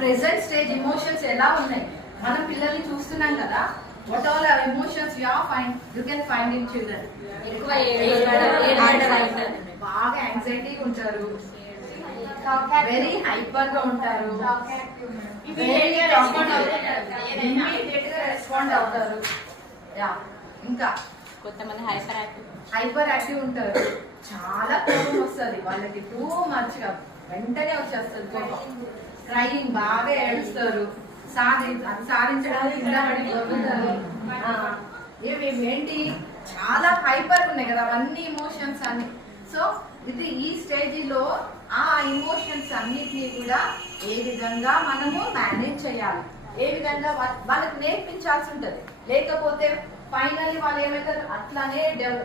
Present stage emotions ఎలా ఉన్నాయి మనం పిల్లల్ని చూస్తున్నాం కదా. What all are emotions you can find in children. బాగా యాంగ్జైటీ ఉంటారు, వెరీ హైపర్ గా ఉంటారు, ఇమీడియట్ గా రెస్పాండ్ అవుతారు. ఇంకా కొంతమంది హైపర్ యాక్టివ్ ఉంటారు, చాలా కోపం వస్తుంది వాళ్ళకి, టూ మచ్ గా వెంటనే వచ్చేస్తుంది కోపం. క్రైయింగ్, బాగా ఏడుస్తారు, సాధించడానికి కింద పడి కొడుతారు. ఏంటి చాలా హైపర్ ఉన్నాయి కదా అవన్నీ ఎమోషన్స్ అన్ని. సో ఇది ఈ స్టేజ్ లో ఆ ఎమోషన్స్ అన్నిటినీ కూడా ఏ విధంగా మనము మేనేజ్ చేయాలి, ఏ విధంగా వాళ్ళకి నేర్పించాల్సి ఉంటది. లేకపోతే ఫైనల్లీ వాళ్ళు ఏమైతారు అట్లానే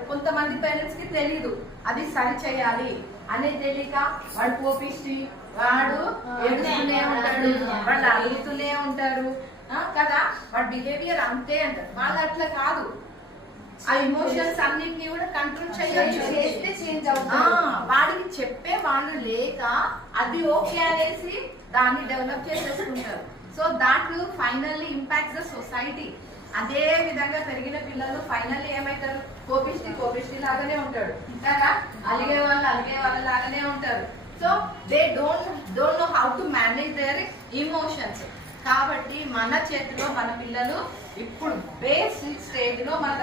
కొంతమంది పేరెంట్స్ కి తెలీదు అది సరి చేయాలి అనేది తెలియక వాడు కోపిష్టి, వాడు ఏడుస్తూనే ఉంటాడు, వాళ్ళు అడుగుతూనే ఉంటారు కదా, వాడి బిహేవియర్ అంతే అంటారు. వాళ్ళు అట్లా కాదు, ఆ ఎమోషన్స్ అన్నిటినీ కూడా కంట్రోల్ చేయొచ్చు, చేస్తే చేంజ్ అవుతుంది. వాడికి చెప్పే వాళ్ళు లేక అది ఓకే అనేసి దాన్ని డెవలప్ చేసేసుకుంటారు. So that finally impacts the society. అదే విధంగా పెరిగిన పిల్లలు ఫైనల్లీ ఏమైతారు, కోపిష్టి లాగానే ఉంటాడు కదా, అలిగే వాళ్ళ లాగానే ఉంటారు. So they don't know how to manage their emotions. కాబట్టి మన చేతిలో మన పిల్లలు ఇప్పుడు బేసిక్ స్టేజ్ లో మన